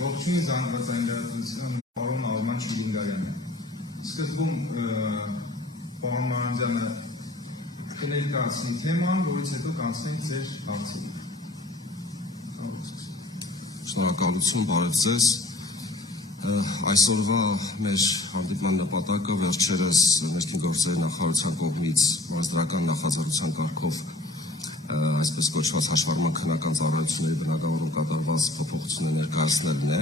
Ողջույն զանգվածային լրատվության պարոն Արման Չիլինգարյանը։ Սկզբում պարոն Մանուկյանը կներկայացնի թեման, որից հետո կանցնենք ձեր հարցին։ Շնորհակալություն, բարև ձեզ։ Այսօրվա մեր հանդիպման նպատակը վերջերս ներքին գործերի նախարարության կողմից մարզդրական նախաձեռնության կարգով այսպես կոչված հաշվառման քննական ծառայությունների բնագավառում կատարված փոփոխություններ ներկայացնելն է,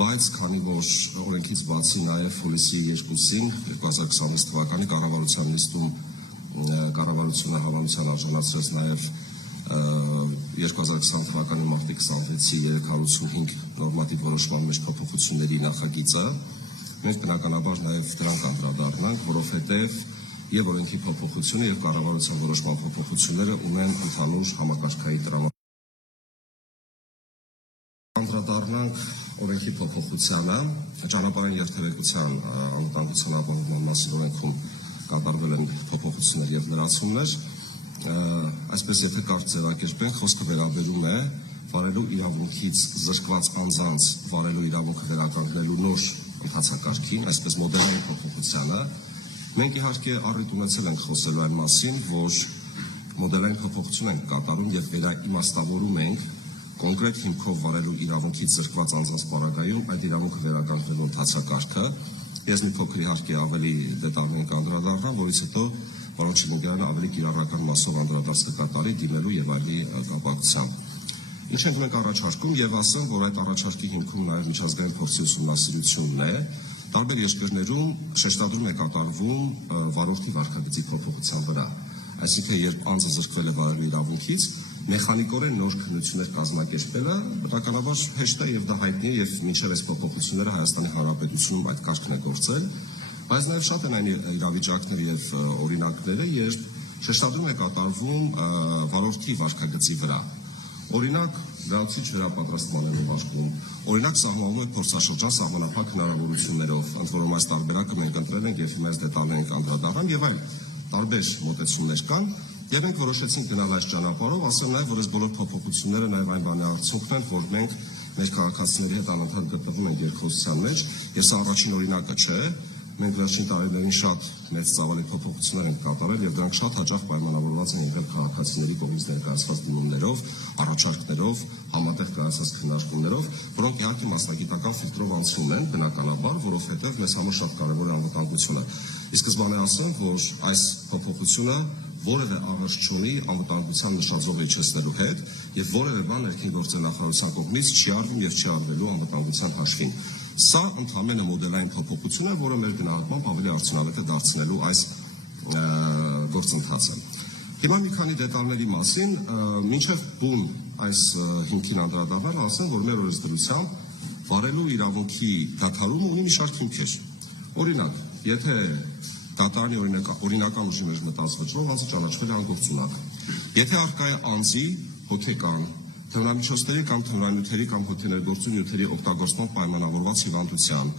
բայց քանի որ օրենքից բացի նաև հուլիսի 2-ին 2026 թվականի կառավարության նիստում կառավարությունը հավանության արժանացրեց նաև 2020 թվականի մարտի 26-ի 385 նորմատիվ որոշման մեջ փոփոխությունների նախագիծը, մենք բնականաբար նաև դրան կանդրադառնանք, որովհետև եւ օրենքի փոփոխությունը եւ կառավարության որոշման փոփոխությունները ունեն ընդհանուր համակարգային տրամադրություն։ Անդրադառնանք օրենքի փոփոխությանը, ճանապարհային երթևեկության անվտանգության ապահովման մասին օրենքում կատարվել են փոփոխություններ եւ լրացումներ, այսպես եթե կարճ ձևակերպենք, խոսքը վերաբերում է վարելու իրավունքից զրկված անձանց վարելու իրավունքը վերականգնելու նոր ընթացակարգին, այսպես մոդելային փոփոխությանը։ Մենք իհարկե առիթ ունեցել ենք խոսելու այն մասին, որ մոդելային փոփոխություն ենք կատարում եւ վերաիմաստավորում ենք կոնկրետ հիմքով վարելու իրավունքից զրկված անձանց պարագայում այդ իրավունքը վերականգնելու ընթացակարգը։ Ես մի փոքր իհարկե ավելի դետալներ կանդրադառնամ, որից հետո պարոն Չիլինգարյանը ավելի կիրառական մասով անդրադարձ կկատարի դիմելու եւ այլի կապակցությամբ։ Ինչ ենք մենք առաջարկում եւ ասեմ, որ այդ առաջարկի հիմքում նաեւ միջազգային փորձի ուսումնասիրությունն է։ Տարբեր երկրներում շեշտադրում է կատարվում վարորդի վարքագծի փոփոխության վրա, այսինքն երբ անձը զրկվել է վարելու իրավունքից, մեխանիկորեն նոր քննություններ կազմակերպելը բնականաբար հեշտ է եւ դա հայտնի է եւ մինչեւ այս փոփոխությունները Հայաստանի Հանրապետությունում այդ կարգն է գործել, բայց նաեւ շատ են այն իրավիճակները եւ օրինակները, երբ շեշտադրում է կատարվում վարորդի վարքագծի վրա։ Օրինակ, լրացուցիչ վերապատրաստման են ուղարկում, օրինակ սահմանվում է փորձաշրջան սահմանափակ հնարավորություններով, ընդ որում այս տարբերակը մենք ընտրել ենք եւ մեծ դետալներ ենք անդրադառնում եւ այլ տարբեր մոտեցումներ կան, եւ մենք որոշեցինք գնալ այս ճանապարհով, ասեմ նաեւ, որ այս բոլոր փոփոխությունները նաեւ այն բանի արդյունքն են, որ մենք մեր քաղաքացիների հետ անընդհատ գտնվում ենք երկխոսության մեջ, եւ սա առաջին օրինակը չէ, մենք վերջին տարիներին շատ մեծ ծավալի փոփոխություններ ենք կատարել եւ դրանք շատ հաճախ պայմանավորված են եղել քաղաքացիների կողմից ներկայացված դիմումներով, առաջարկներով, համատեղ կայացած քննարկումներով, որոնք իհարկե մասնագիտական ֆիլտրով անցնում են բնականաբար, որովհետեւ մեզ համար շատ կարեւոր է անվտանգությունը։ Ի սկզբանե ասեմ, որ այս փոփոխությունը որևէ աղերս չունի անվտանգության նշաձողը իջեցնելու հետ եւ որևէ բան ներքին գործերի նախարարության կողմից չի արվում եւ չի արվելու անվտանգության հաշվին։ Սա ընդհանրապես մոդելային փոփոխություն է, որը մեր գնահատմամբ ավելի արդյունավետ է դարձնելու այս գործընթացը։ Հիմա մի քանի դետալների մասին, մինչև բուն այս հիմքին անդրադառնալ, ասեմ, որ մեր օրենսդրությամբ վարելու իրավունքի դադարումը ունի մի շարք հիմքեր։ Օրինակ, եթե դատարանի օրինական ուժի մեջ մտած վճռով անձը ճանաչվել է անգործունակ, եթե առկա է անձի հոգեկան, թմրանյութերի կամ թմրանյութերի կամ հոգեներգործուն նյութերի օգտագործման պայմանավորված հիվանդության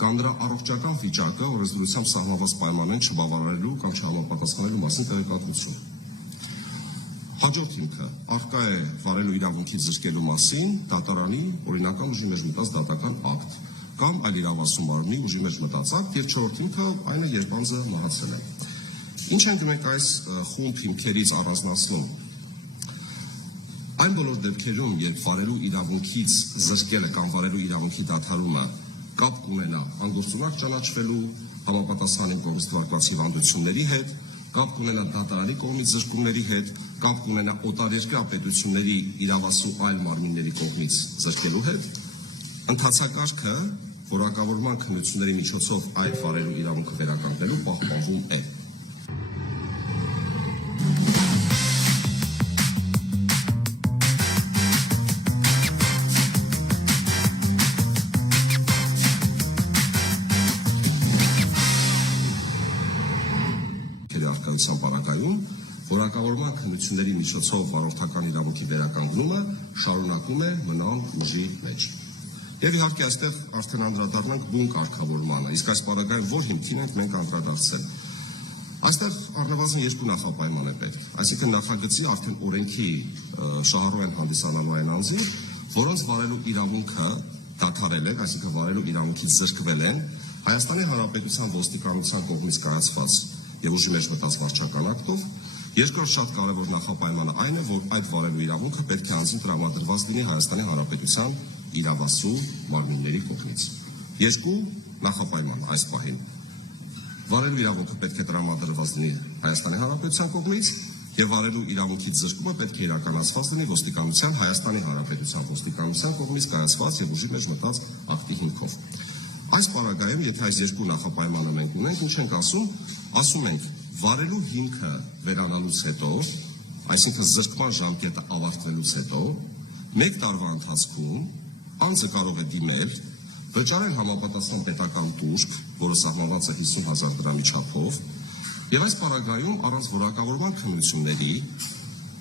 կամ նրա առողջական վիճակը օրենսդրությամբ սահմանված պայմաններին չբավարարելու կամ չհամապատասխանելու մասին տեղեկատվություն։ Հաջորդ հիմքը առկա է վարելու իրավունքից զրկելու մասին դատարանի օրինական ուժի մեջ մտած դատական ակտ կամ այլ իրավասու մարմնի ուժի մեջ մտած ակտ, եւ չորրորդ հիմքը այն է, երբ անձը մահացել է։ Ինչ ենք մենք այս խումբ հիմքերից առանձնացնում։ Այն բոլոր դեպքերում, երբ վարելու իրավունքից զրկելը կամ վարելու իրավունքի դադարումը կապ կունենա անգործունակ ճանաչվելու համապատասխանին կողմից թվարկված հիվանդությունների հետ, կապ կունենա դատարանի կողմից զրկումների հետ, կապ կունենա օտարերկրյա պետությունների իրավասու այլ մարմինների կողմից զրկելու հետ, ընթացակարգը որակավորման քննությունների միջոցով այդ վարելու իրավունքը վերականգնելու պահպանվում է։ Հանրապետության պարագայում որակավորման քննությունների միջոցով վարորդական իրավունքի վերականգնումը շարունակում է մնալ ուժի մեջ։ Եվ իհարկե այստեղ արդեն անդրադառնանք բուն կարգավորմանը, իսկ այս պարագայում որ հիմքին ենք մենք անդրադարձել։ Այստեղ առնվազն երկու նախապայման է պետք, այսինքն նախագծի արդեն օրենքի շահառու են հանդիսանալու այն անձինք, որոնց վարելու իրավունքը դադարել են, այսինքն վարելու իրավունքից զրկվել են Հայաստանի Հանրապետության ոստիկանության կողմից կայացված եւ ուժի մեջ մտած վարչական ակտով։ Երկրորդ շատ կարևոր նախապայմանը այն է, որ այդ վարելու իրավունքը պետք է անձին տրամադրված լինի Հայաստանի Հանրապետության իրավասու մարմինների կողմից։ Երկու նախապայման այս պահին։ Վարելու իրավունքը պետք է տրամադրված լինի Հայաստանի Հանրապետության կողմից եւ վարելու իրավունքից զրկումը պետք է իրականացված լինի ոստիկանության Հայաստանի Հանրապետության ոստիկանության կողմից կայացված եւ ուժի մեջ մտած ակտի հիմքով։ Այս պարագայում, եթե այս երկու նախապայմանը մենք ունենք, ինչ ենք ասում ենք, վարելու հիմքը վերանալուց հետո, այսինքն զրկման ժամկետը ավարտվելուց հետո, 1 տարվա ընթացքում անձը կարող է դիմել, վճարել համապատասխան պետական տուժք, որը սահմանված է 50,000 դրամի չափով, եւ այս պարագայում առանց որակավորման քննությունների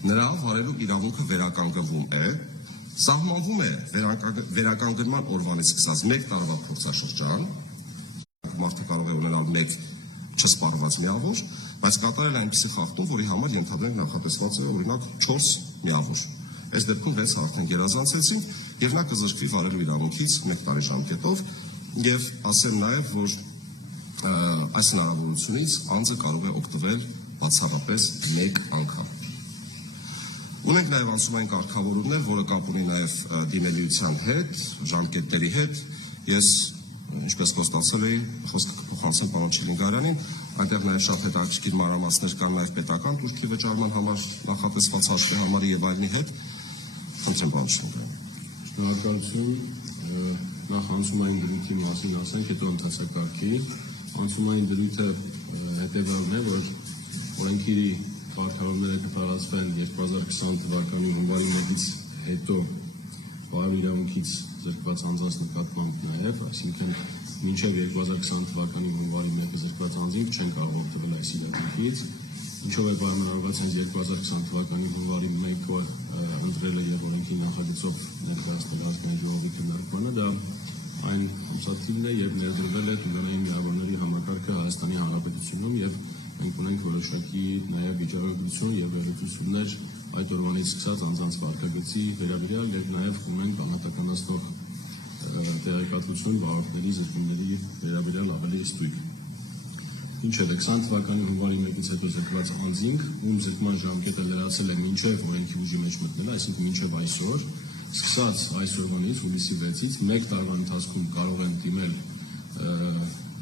նրա վարելու իրավունքը վերականգնվում է, սահմանվում է վերականգնման օրվանից սկսած 1 տարվա փորձաշրջան, մարդը կարող է ունենալ 1 չսպառված միավոր, բայց կատարել այնպիսի խախտում, որի համար ենթադրենք նախատեսված է օրինակ 4 միավոր։ Այս դեպքում 6 արդեն գերազանցեցին եւ նա կզրկվի վարելու իրավունքից 1 տարի ժամկետով եւ ասեմ նաեւ, որ այս հնարավորությունից անձը կարող է օգտվել բացառապես 1 անգամ։ Ունենք նաեւ անցումային կարգավորումներ, որը կապ ունի նաեւ դիմելիության հետ, ժամկետների հետ։ Ես ինչպես խոստացել էի, խոսքը կփոխանցեմ պարոն Չիլինգարյանին, այնտեղ նաև շատ հետաքրքիր մանրամասներ կան նաև պետական տուրքի վճարման համար նախատեսված հաշվի համարի եւ այլնի հետ։ Խնդրեմ պարոն Չիլինգարյան։ Շնորհակալություն, նախ անցումային դրույթի մասին ասենք, հետո ընթացակարգի։ Անցումային դրույթը հետևյալն է, որ օրենքի պարտավորները կտարածվեն 2020 թվականի հունվարի 1-ից հետո վարելու իրավունքից զրկված անձանց նկատմամբ նաև, այսինքն մինչև 2020 թվականի հունվարի 1-ը զրկված անձինք չեն կարող օգտվել այս իրավունքից, ինչով է պայմանավորված հենց 2020 թվականի հունվարի 1-ը ընտրելը եւ օրենքի նախագծով ներկայացնել ազգային ժողովի քննարկմանը, դա այն ամսաթիվն է, երբ ներդրվել է տնօրենային միավորների համակարգը Հայաստանի Հանրապետությունում եւ մենք ունենք որոշակի նաև վիճակագրություն եւ վերլուծություններ այդ օրվանից սկսած անձանց վարկագծի վերաբերյալ եւ նաև ունենք անհատականացնող տեղեկատվություն վարորդների զրկումների վերաբերյալ ավելի ստույգ։ Ինչ է 20 թվականի հունվարի 1-ից հետո զրկված անձինք, ում զրկման ժամկետը լրացել է մինչև օրենքի ուժի մեջ մտնելը, այսինքն մինչև այսօր, սկսած այսօրվանից հուլիսի 6-ից 1 տարվա ընթացքում կարող են դիմել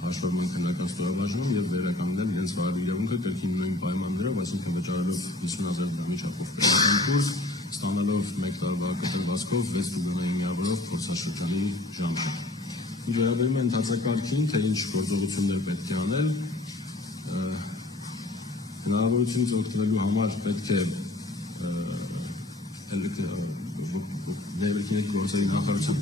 հաշվառման քննական ստորաբաժանում եւ վերականգնել իրենց վարելու իրավունքը կրկին նույն պայմաններով, այսինքն վճարելով 50,000 դրամի չափով պետական տուժ, ստանալով 1 տարվա կտրվածքով 6 տուգանային միավորով փորձաշրջանի ժամկետ։ Ինչ վերաբերում է ընթացակարգին, թե ինչ գործողություններ պետք է անել, հնարավորությունից օգտվելու համար պետք է ներքին գործերի նախարարության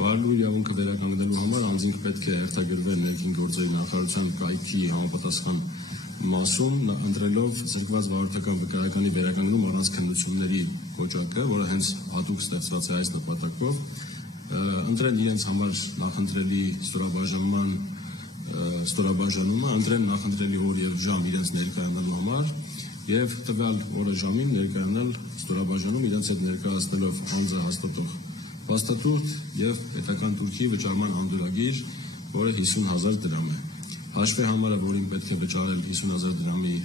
վարելու իրավունքը վերականգնելու համար անձինք պետք է հերթագրվել ներքին գործերի նախարարության կայքի համապատասխան մասում, ընտրելով զրկված վարորդական վկայականի վերականգնում առանց քննությունների կոճակը, որը հենց հատուկ ստեղծված է այս նպատակով, ընտրել իրենց համար նախընտրելի ստորաբաժանումը, ընտրել նախընտրելի օր եւ ժամ իրենց ներկայանալու համար եւ տվյալ օրը ժամին ներկայանալ ստորաբաժանում իրենց հետ ներկայացնելով անձը հաստատող փաստաթուղթ եւ պետական տուրքի վճարման անդորագիր, որը 50,000 դրամ է։ Հաշվի համարը, որին պետք է վճարել 50,000 դրամի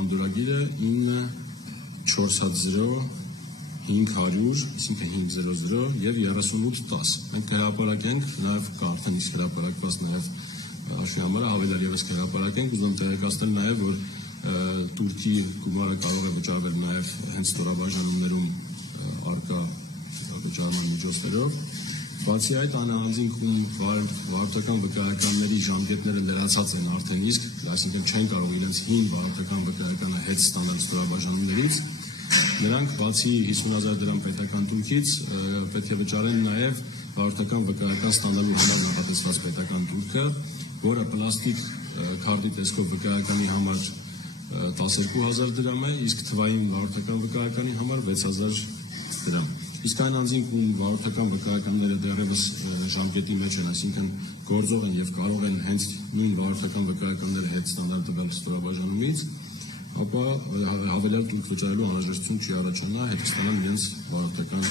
անդորագիրը 940-500, այսինքն 500 եւ 3810։ Մենք հրապարակենք նաեւ արդեն իսկ հրապարակված նաեւ հաշվի համարը ավելի եւս հրապարակենք, ուզում տեղեկացնել նաեւ, որ տուրքի գումարը կարող է վճարվել նաեւ հենց ստորաբաժանումներում արկա վճարման միջոցներով Բացի այդ, անհանձինքում վարորդական վկայականների ժամկետները լրացած են արդեն իսկ, այսինքն չեն կարող իրենց հին վարորդական վկայականը հետ ստանալ ստորաբաժանումներից, նրանք բացի 50,000 դրամ պետական տուրքից պետք է վճարեն նաև վարորդական վկայական ստանալու համար նախատեսված պետական տուրքը, որը պլաստիկ քարտի տեսքով վկայականի համար 12,000 դրամ է, իսկ թվային վարորդական վկայականի համար 6,000 դրամ։ Իսկ այն անձինքում վարորդական վկայականները դեռևս ժամկետի մեջ են, այսինքն գործող են եւ կարող են հենց նույն վարորդական վկայականները հետ ստանալ տվյալ ստորաբաժանումից, ապա հավելյալ տուրք վճարելու անհրաժեշտություն չի առաջանա հետ ստանալ իրենց վարորդական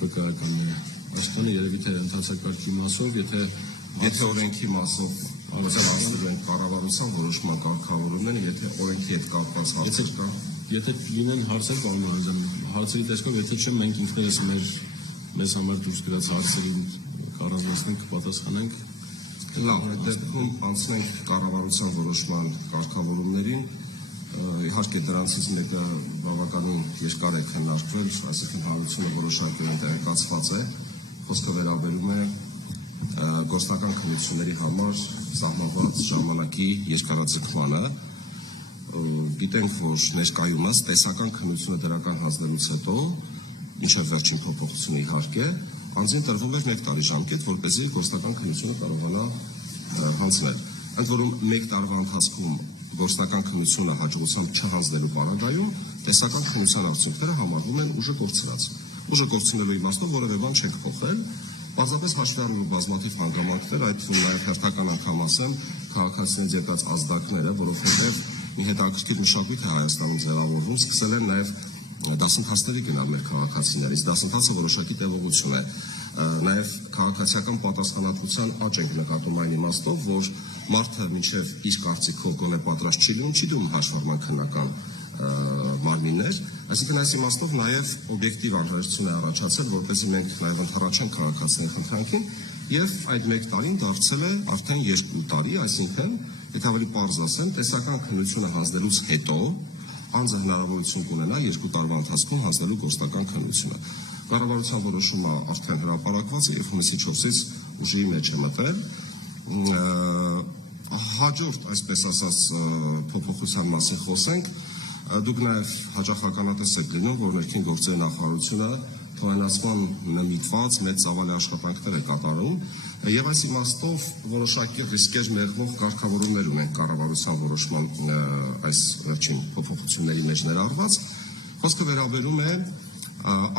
վկայականները։ Այսքանը երևի թե ընթացակարգի մասով, եթե օրենքի մասով արձանագրում են կառավարության որոշման կարգավորումները, եթե օրենքի հետ կապված հարցեր կան, եթե լինեն հարցեր, պարոն Մանուկյան, հարցերի տեսքով, եթե չէ, մենք ինքներս մեզ համար դուրս գրած հարցերին կառաջացնենք, կպատասխանենք։ Լավ, այդ դեպքում անցնենք կառավարության որոշման կարգավորումներին, իհարկե դրանցից մեկը բավականին երկար է քննարկվել, այսինքն հանրությունը որոշակիորեն տեղեկացված է, խոսքը վերաբերում է գործնական քննությունների համար սահմանված ժամանակի երկարաձգմանը։ Գիտենք, որ ներկայումս տեսական քննությունը դրական հանձնելուց հետո, մինչև վերջին փոփոխությունը իհարկե, անձին տրվում էր 1 տարի ժամկետ, որպեսզի գործնական քննությունը կարողանա հանձնել։ Ընդ որում 1 տարվա ընթացքում գործնական քննությունը հաջողությամբ չհանձնելու պարագայում տեսական քննության արդյունքները համարվում են ուժը կորցրած։ Ուժը կորցնելու իմաստով որևէ բան չենք փոխել, պարզապես հաշվի առնելով բազմաթիվ հանգամանքներ, այդ թվում նաև հերթական անգամ ասեմ, քաղաքացիներից եկած ազդակները, որովհետև մի հետաքրքիր մշակույթ է Հայաստանում ձևավորվում, սկսել են նաև դասընթացների գնալ մեր քաղաքացիներից, դասընթացը որոշակի տևողություն է, նաև քաղաքացիական պատասխանատվության աճ ենք նկատում այն իմաստով, որ մարդը մինչև իր կարծիքով գոնե պատրաստ չի լինում, չի դնում հաշվառման քննական մարմիններ, այսինքն այս իմաստով նաև օբյեկտիվ անհրաժեշտություն է առաջացել, որպեսզի մենք նաև ընդառաջենք քաղաքացիների խնդրանքին, եւ այդ 1 տարին դարձել է արդեն 2 տարի, այսինքն, եթե ավելի պարզ ասեմ, տեսական քննությունը հանձնելուց հետո անձը հնարավորություն կունենա 2 տարվա ընթացքում հանձնելու գործնական քննությունը։ Կառավարության որոշումը արդեն հրապարակված է եւ հունիսի 4-ից ուժի մեջ է մտել։ Հաջորդ, այսպես ասած, փոփոխության մասին խոսենք, դուք նաև հաճախ ականատես եք լինում, որ ներքին գործերի նախարարությունը թվայնացման նմիտված մեծ ծավալի աշխատանքներ է կատարում եւ այս իմաստով որոշակի ռիսկեր մեղմող կարգավորումներ ունենք կառավարության որոշման այս վերջին փոփոխությունների մեջ ներառված։ Խոսքը վերաբերում է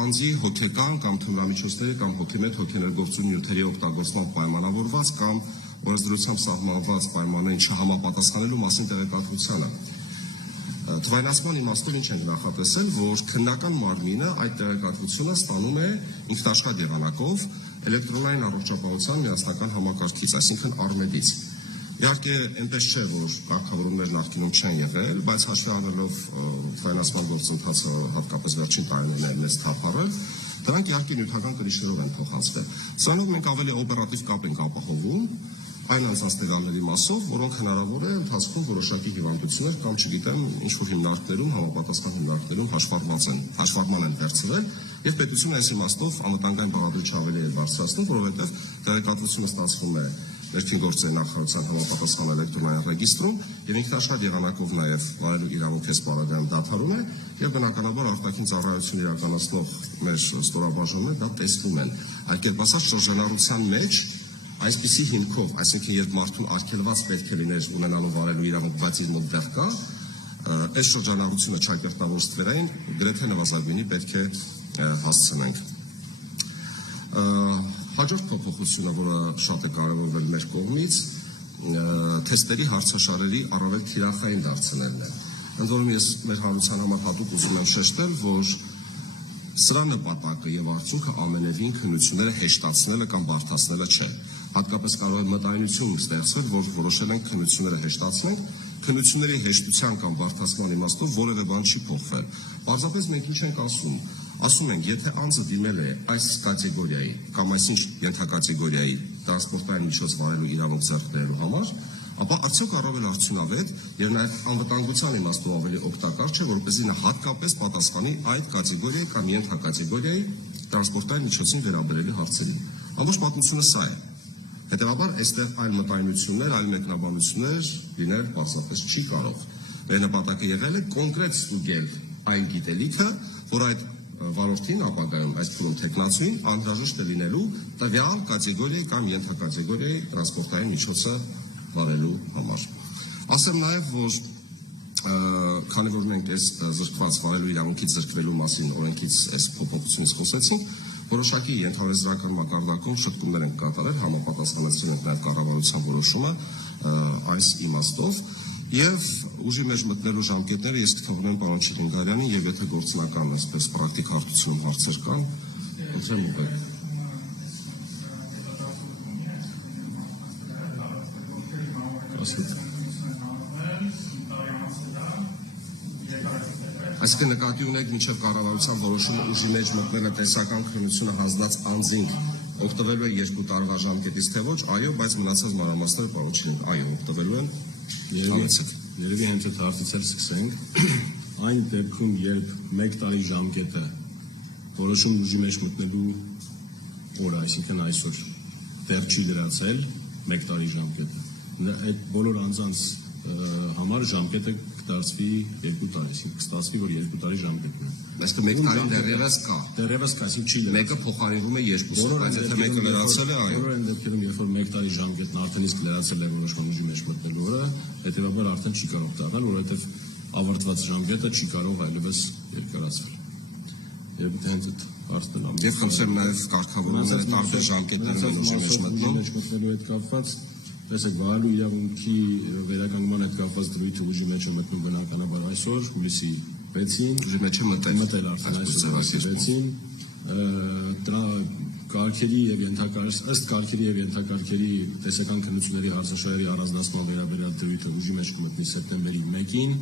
անձի հոգեկան կամ թմրամիջոցների կամ հոգեմետ հոգեներգործություն նյութերի օգտագործման պայմանավորված կամ օրենսդրությամբ սահմանված պայմաններին չհամապատասխանելու մասին տեղեկատվությանը։ Թվայնացման իմաստով ինչ ենք նախատեսել, որ քննական մարմինը այդ տեղեկատվությունը ստանում է ինքնաշխատ եղանակով էլեկտրոնային առողջապահության միասնական համակարգից, այսինքն Արմեդից։ Իհարկե, այնպես չէ, որ կարգավորումներ նախկինում չեն եղել, բայց հաշվի առնելով թվայնացման գործընթացը հատկապես վերջին տարիներին է մեծ թափառել, դրանք իհարկե նյութական կրիչներով են փոխանցվել։ Սրանով մենք ավելի օպերատիվ կապ ենք ապահովում այն անձանց տվյալների մասով, որոնք հնարավոր է ընթացքում որոշակի հիվանդություններ կամ չգիտեմ ինչ-որ հիմնարկներում, համապատասխան հիմնարկներում հաշվառման են վերցվել, եւ պետությունը այս իմաստով անվտանգային բաղադրիչը ավելի է բարձրացնում, որովհետեւ տեղեկատվությունը ստացվում է ներքին գործերի նախարարության համապատասխան էլեկտրոնային ռեգիստրում եւ ինքնաշխատ եղանակով նաեւ վարելու իրավունք էս պարագայում դադարում է եւ բնականաբար արտաքին ծառայություն իրականացնող մեր ստորաբաժանումները դա տեսնում են։ Այլ կերպ ասած, շրջանառության մեջ այսպիսի հիմքով, այսինքն երբ մարդուն արգելված պետք է լիներ ունենալու վարելու իրավունք, բայց իր մոտ դեռ կա, այս շրջանառությունը չակերտավոր ստվերային գրեթե նվազագույնի պետք է հասցնենք։ Հաջորդ փոփոխությունը, որը շատ է կարևորվել մեր կողմից, թեստերի հարցաշարերի առավել թիրախային դարձնելն է։ Ընդ որում ես մեր հանրության համար հատուկ ուզում եմ շեշտել, որ սրա նպատակը եւ արդյունքը ամենևին քննությունները հեշտացնելը կամ բարդացնելը չէ։ Հատկապես կարող է մտայնություն ստեղծվել, որ որոշել ենք քննությունները հեշտացնենք, քննությունների հեշտության կամ բարդացման իմաստով որևէ բան չի փոխվել։ Պարզապես մենք ինչ ենք ասում։ Ասում ենք, եթե անձը դիմել է այս կատեգորիայի կամ այսինչ ենթակատեգորիայի տրանսպորտային միջոց վարելու իրավունք ձեռք բերելու համար, ապա արդյոք առավել արդյունավետ եւ նաեւ անվտանգության իմաստով ավելի օգտակար չէ, որպեսզի նա հատկապես պատասխանի այդ կատեգորիայի կամ ենթակատեգորիայի տրանսպորտային միջոցին վերաբերելի հարցերին։ Ամբողջ պատմությունը սա է։ Հետևաբար այստեղ այլ մտայնություններ, այլ մեկնաբանություններ լինել պարզապես չի կարող։ Մեր նպատակը եղել է կոնկրետ ստուգել այն գիտելիքը, որ այդ վարորդին ապագայում այս փուլում տեխնացուին անհրաժեշտ է լինելու տվյալ կատեգորիայի կամ ենթակատեգորիայի տրանսպորտային միջոցը վարելու համար։ Ասեմ նաև, որ քանի որ մենք այս զրկված վարելու իրավունքից զրկվելու մասին օրենքից այս փոփոխությունից խոսեցինք, որոշակի ենթալեզրական մակարդակում շտկումներ ենք կատարել, համապատասխանեցրել ենք նաև կառավարության որոշումը այս իմաստով եւ ուժի մեջ մտնելու ժամկետները ես կթողնեմ պարոն Չիլինգարյանին եւ եթե գործնական այսպես պրակտիկ հարցությունում հարցեր կան, խնդրեմ ուղղեք։ Այսինքն նկատի ունեք մինչև կառավարության որոշումը ուժի մեջ մտնելը տեսական քննությունը հանձնած անձին օգտվելու է 2 տարվա ժամկետից թե ոչ, այո, բայց մնացած մանրամասները պարոն Չիլինգ, այո, օգտվելու են։ Երևի հենց այդ հարցից էլ սկսենք։ Այն դեպքում, երբ 1 տարի ժամկետը որոշում ուժի մեջ մտնելու օրը, այսինքն այսօր դեռ չի դրացել 1 տարի ժամկետը, այդ բոլոր անձանց համար ժամկետը կդարձվի 2 տարի, այսինքն կստացվի, որ 2 տարի ժամկետն է։ Այսինքն 1 տարի դեռևս կա։ Դեռևս կա, այսինքն չի դրացել։ Մեկը փոխարինվում է 2-ը, բայց եթե մեկը լրացել է, այո։ Բոլոր այն դեպքերում, երբ որ 1 տարի ժամկետն արդեն իսկ լրացել է որոշման ուժի մեջ մտնելու օրը, հետեւաբար արդեն չի կարող դառնալ, որովհետև ավարտված ժամկետը չի կարող այլևս երկարացվել։ Եվ հենց այդ հարցն է։ Եվ խնդրեմ նաև կարգավորումները տարբեր ժամկետներում են ուժի մեջ մտնում։ Մտնելու հետ կապված տեսեք, վարելու իրավունքի վերականգնման հետ կապված դրույթը ուժի մեջ է մտնում բնականաբար այսօր, հուլիսի 6-ին, ուժի մեջ է մտել արդեն այսօր 6-ին, կարգերի եւ ըստ կարգերի եւ ենթակարգերի տեսական քննությունների հարցաշահերի առանձնացման վերաբերյալ դրույթը ուժի մեջ կմտնի սեպտեմբերի 1-ին,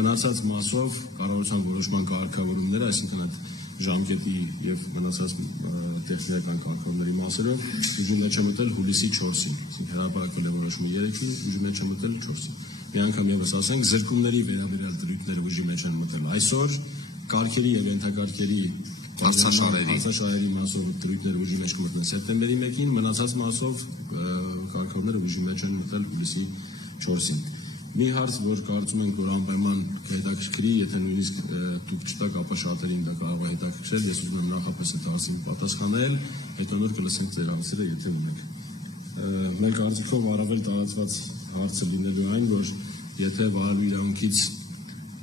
մնացած մասով կառավարության որոշման կարգավորումները, այսինքն այդ ժամկետի եւ մնացած տեխնիկական կարգավորումների մասերը ուժի մեջ է մտել հուլիսի 4-ին, այսինքն հրապարակվել է որոշումը 3-ին, ուժի մեջ է մտել 4-ին։ Մի անգամ եւս ասենք, զրկումների վերաբերյալ դրույթները ուժի մեջ են մտել այսօր, կարգերի եւ ենթակարգերի հարցաշահերի մասով դրույթները ուժի մեջ կմտնեն սեպտեմբերի 1-ին, մնացած մասով կարգավորումները ուժի մեջ են մտել հուլիսի 4-ին։ Մի հարց, որ կարծում ենք, որ անպայման կհետաքրքրի, եթե նույնիսկ դուք չտաք, ապա շատերին դա կարող է հետաքրքրել, ես ուզում եմ նախապես այդ հարցին պատասխանել, հետո նոր կլսենք ձեր հարցերը, եթե ունեք։ Մեր կարծիքով առավել տարածված հարցը լինելու այն, որ եթե վարելու իրավունքից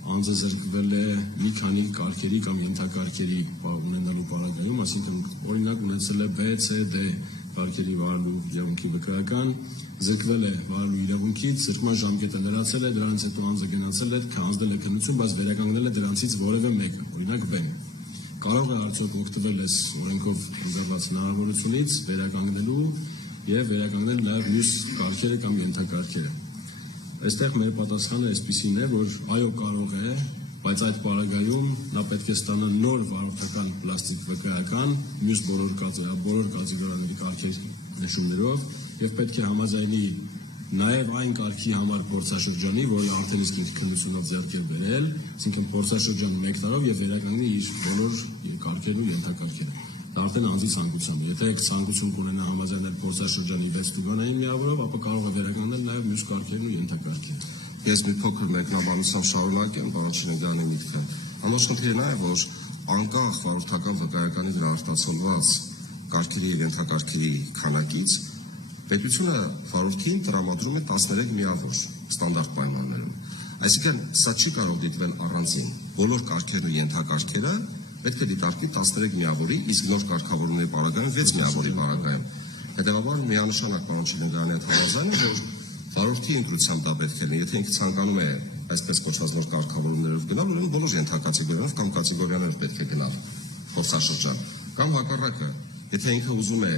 անձը զրկվել է մի քանի կարգերի կամ ենթակարգերի ունենալու պարագայում, այսինքն օրինակ ունեցել է B, C, D կարգերի վարելու իրավունքի վկայական, զրկվել է վարելու իրավունքից, զրկման ժամկետը լրացել է, դրանից հետո անձը գնացել է, հանձնել է քննություն, բայց վերականգնել է դրանցից որևէ մեկը, օրինակ B-ը։ Կարող է արդյոք օգտվել այս օրենքով ընդգրկված հնարավորությունից վերականգնելու եւ վերականգնել նաեւ մյուս կարգերը կամ ենթակարգերը։ Այստեղ մեր պատասխանը այսպեսին է, որ այո, կարող է, բայց այդ պարագայում նա պետք է ստանա նոր վարորդական պլաստիկ վկայական, մյուս բոլոր կատեգորիաների կարգեր նշումներով եւ պետք է համաձայնի նաեւ այն կարգի համար փորձաշրջանի, որը արդեն իսկ իր քննությունով ձեռք է բերել, այսինքն փորձաշրջան 1 տարով եւ վերականգնի իր բոլոր կարգերն ու ենթակարգերը։ Դա արդեն անձի ցանկությունն է։ Եթե ցանկություն կունենա համաձայնել փորձաշրջանի 6 տուգանային միավորով, ապա կարող է վերականգնել նաեւ մյուս կարգերն ու ենթակարգերը։ Ես մի փոքր մեկնաբանությամբ շարունակեմ, պարոն Չիլինգարյանի միտքը։ Անոր խնդիրն է, որ անկախ վարորդական վկայականի վրա արտացոլված կարգերի եւ ենթակարգերի քանակից պետությունը վարորդին տրամադրում է 13 միավոր ստանդարտ պայմաններում։ Այսինքն սա չի կարող դիտվել առանձին։ Բոլոր կարգերն ու ենթակարգերը պետք է դիտարկվի 13 միավորի, իսկ նոր կարգավորումների պարագայում 6 միավորի պարագայում։ Հետևաբար միանշանակ պարոն Չիլինգարյանի հետ համաձայն եմ, որ վարորդի ընտրությամբ դա պետք է լինի, եթե ինքը ցանկանում է այսպես կոչված նոր կարգավորումներով գնալ, ուրեմն բոլոր ենթակատեգորիաներով կամ կատեգորիաներով պետք է գնալ փորձաշրջան։ Կամ հակառակը, եթե ինքը ուզում է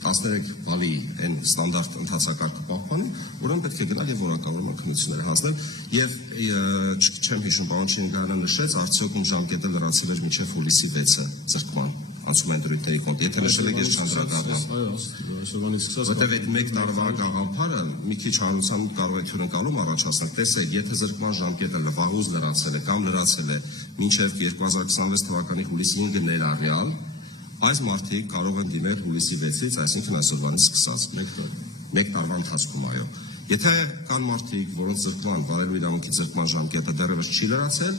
13 բալի այն ստանդարտ ընթացակարգը պահպանի, ուրեմն պետք է գնալ եւ որակավորման քննությունները հանձնել եւ չեմ հիշում պարոն Չիլինգարյանը նշեց, արդյոք ում ժամկետը լրացել էր մինչեւ հուլիսի 6-ը զրկման անցումային դրույթների կոնտ։ Եթե նշել եք, ես չանդրադառնամ։ Որտեղ այդ 1 տարվա գաղափարը մի քիչ հանրության կարող է թյուրընկալում առաջացնել։ Տեսեք, եթե զրկման ժամկետը վաղուց լրացել է կամ լրացել է մինչև 2026 թվականի հուլիսի 5-ը ներառյալ, այս մարդիկ կարող են դիմել հուլիսի 6-ից, այսինքն այսօրվանից սկսած 1 տարվա ընթացքում, այո։ Եթե կան մարդիկ, որոնց զրկման, վարելու իրավունքի զրկման ժամկետը դեռևս չի լրացել,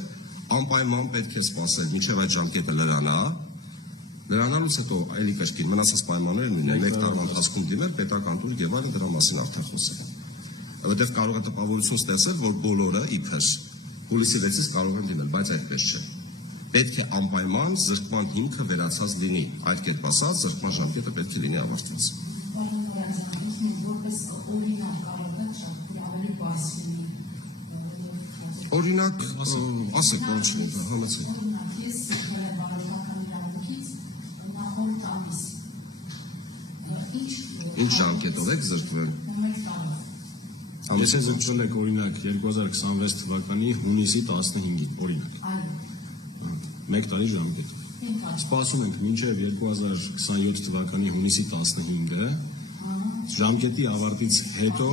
անպայման պետք է սպասել մինչև այդ ժամկետը լրանա, լրանալուց հետո այլի կրկին մնացած պայմանները նույնն 1 տարվա ընթացքում դիմել պետական տուն եւ այլն դրա մասին արդեն խոսել։ Որտեւ կարող է տպավորություն ստեղծել, որ բոլորը իբր հուլիսի 6-ից կարող են դիմել, բայց այդպես չէ։ Պետք է անպայման զրկման հիմքը վերացած լինի, այդ կերպ ասած զրկման ժամկետը պետք է լինի ավարտված։ Օրինակ, ասեք, ոնց չի, համեցեք։ Ինչ ժամկետով եք զրկվել։ Ես ես զրկվել եք օրինակ 2026 թվականի հունիսի 15-ին, օրինակ։ 1 տարի ժամկետ։ Սպասում ենք մինչև 2027 թվականի հունիսի 15-ը, ժամկետի ավարտից հետո,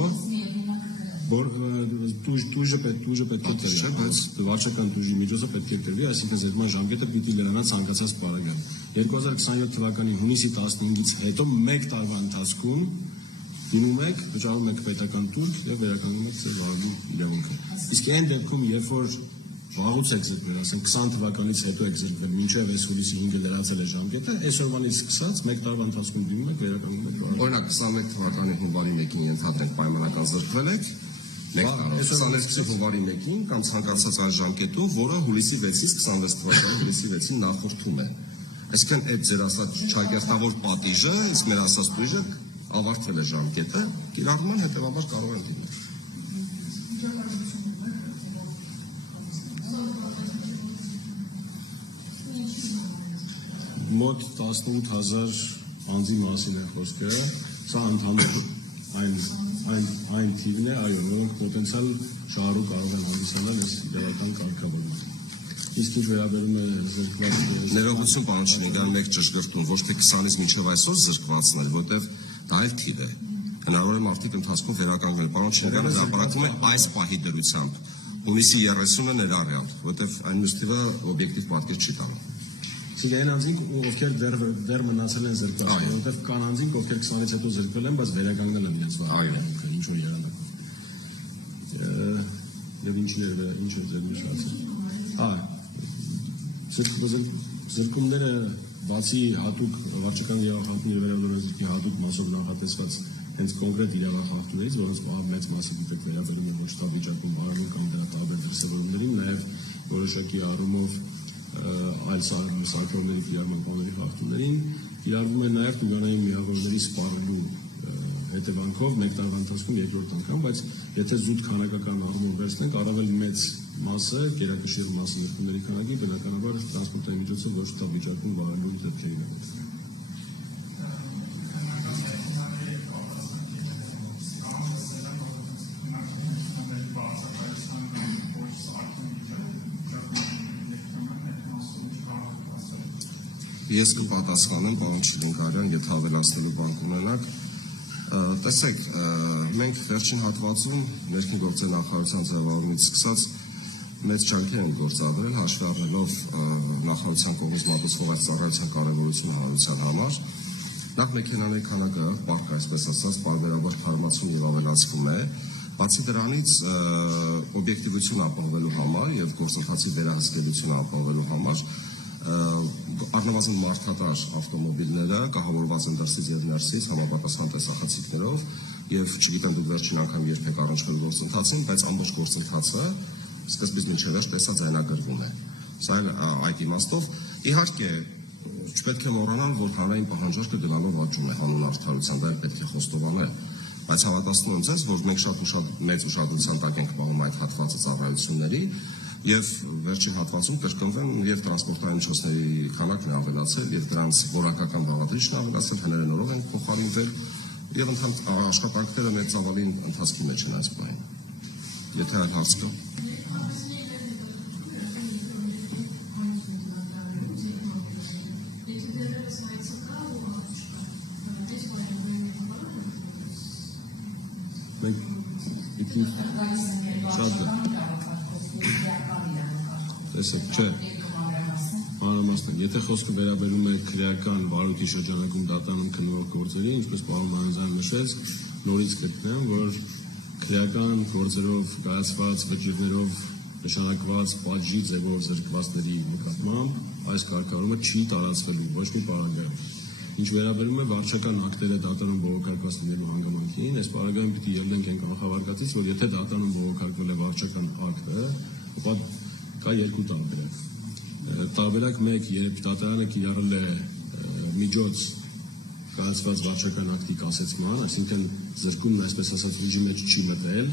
որ տույժը պետք է տրվի, բայց վարչական տույժի միջոցը պետք է տրվի, այսինքն զրկման ժամկետը պիտի լրանա ցանկացած պարագայում։ 2027 թվականի հունիսի 15-ից հետո 1 տարվա ընթացքում դիմում եք, վճարում եք պետական տուն եւ վերականգնում եք ձեր վարելու իրավունքը։ Իսկ այն դեպքում, երբ որ վաղուց եք զրկվել, ասենք 20 թվականից հետո եք զրկվել, մինչև այս հուլիսի 5-ը լրացել է ժամկետը, այսօրվանից սկսած 1 տարվա ընթացքում դիմում եք, վերականգնում եք վարելու։ Օրինակ 21 թվականի հունվարի 1-ին ենթադրենք պայմանական զրկվել եք, 1 տարով 22 հունվարի 1-ին կամ ցանկացած այլ ժամկետով, որը հուլիսի 6-ից 26 թվականի հուլիսի 6-ին նախորդում է։ Այսինքն այդ ձեր ասած ճակերտավոր պատիժը, իսկ մեր ասած տույժը ավարտվել է ժամկետը, կիրառման հետևաբար կարող են դիմել։ Մոտ 18000 անձի մասին է խոսքը, սա ընդհանուր այն թիվն է, այո, որոնք պոտենցիալ շահառու կարող են հանդիսանալ այս իրավական կարգավորման։ Իսկ ինչ վերաբերում է զրկված ներողություն պարոն Շինգան, մեկ ճշգրտում, ոչ թե 20-ից մինչև այսօր զրկվածն էր, որտեղ դա այլ թիվ է։ Հնարավոր է մարդիկ ընթացքում վերականգնել։ Պարոն Շինգանը հրապարակում է այս պահի դրությամբ։ Հունիսի 30-ը ներառյալ, որտեղ այն մյուս թիվը օբյեկտիվ պատկեր չի տալու։ Իսկ այն անձինք, ովքեր դեռ մնացել են զրկված, որովհետև կան անձինք, ովքեր 20-ից հետո զրկվել են, բայց վերականգնել են իրենց վարքը, ինչ որ եղանակով։ Եվ ինչ է ձեր նշածը։ Զրկումները բացի հատուկ վարչական իրավախախտումների վերաբերյալ հատուկ մասով նախատեսված հենց կոնկրետ իրավախախտումներից, որոնց մեծ մասի դեպք վերաբերում է ոչ տավիճակում բարելու կամ դրա տարբեր դրսևորումներին, նաև որոշակի առումով այլ սարքավորների կիրառման կանոնների խախտումներին, կիրառվում է նաև տուգանային միավորների սպառելու հետևանքով 1 տարվա ընթացքում երկրորդ անգամ, բայց եթե զուտ քանակական առումով վերցնենք, առավել մեծ մասը, գերակշիռ մասը երկրների քանակի, բնականաբար տրանսպորտային միջոցը ոչ տավիճակում վարելու դեպքերին է մտնում։ Ես կպատասխանեմ, պարոն Չիլինկարյան, եթե ավելացնելու բան կունենաք։ Տեսեք, մենք վերջին հատվածում ներքին գործերի նախարարության ձևավորումից սկսած մեծ ջանքեր ենք գործադրել, հաշվի առնելով նախարարության կողմից մատուցվող այս ծառայության կարևորությունը հանրության համար։ Նախ մեքենաների քանակը, պարկը, այսպես ասած, պարբերաբար թարմացում եւ ավելացվում է։ Բացի դրանից, օբյեկտիվություն ապահովելու համար եւ գործընթացի վերահսկելիությունը ապահովելու համար առնվազն մարդատար ավտոմոբիլները կահավորված են դրսից եւ ներսից համապատասխան տեսախցիկներով եւ չգիտեմ դուք վերջին անգամ երբեք առնչվել գործընթացին, բայց ամբողջ գործընթացը սկզբից մինչև վերջ տեսաձայնագրվում է։ Սա այդ իմաստով իհարկե չպետք է մոռանալ, որ հանրային պահանջարկը գնալով աճում է հանուն արդարության, դա պետք է խոստովանել, բայց հավատացնում եմ ձեզ, որ մենք շատ մեծ ուշադրության տակ ենք պահում այդ հատվածը ծառայությունների եւ վերջին հատվածում կրկնվեն եւ տրանսպորտային միջոցների քանակն է ավելացել եւ դրանց որակական բաղադրիչն է ավելացել, հները նորով են փոխարինվել եւ աշխատանքները մեծ ծավալի ընթացքի մեջ են այս բանը։ Եթե այլ հարց կա։ Տեսեք, չէ, պատասխան։ Եթե խոսքը վերաբերում է քրեական վարույթի շրջանակում դատարանում քննվող գործերի, ինչպես պարոն Մանուկյանը նշեց, նորից կգտնեմ, որ քրեական գործերով կայացված վճիռներով նշանակված պատժի ձևով զրկվածների նկատմամբ այս կարգավորումը չի տարածվելու ոչ մի պարագայում։ Ինչ վերաբերում է վարչական ակտերը դատարանում բողոքարկված լինելու հանգամանքին, այս պարագայում պիտի ելնենք այն կանխավարկածից, որ եթե դատարանում բողոքարկվել է վարչական ակտը, ապա կա երկու տարբերակ։ Տարբերակ 1, երբ դատարանը կիրառել է միջոց կայացված վարչական ակտի կասեցման, այսինքն զրկումն այսպես ասած ուժի մեջ չի մտել,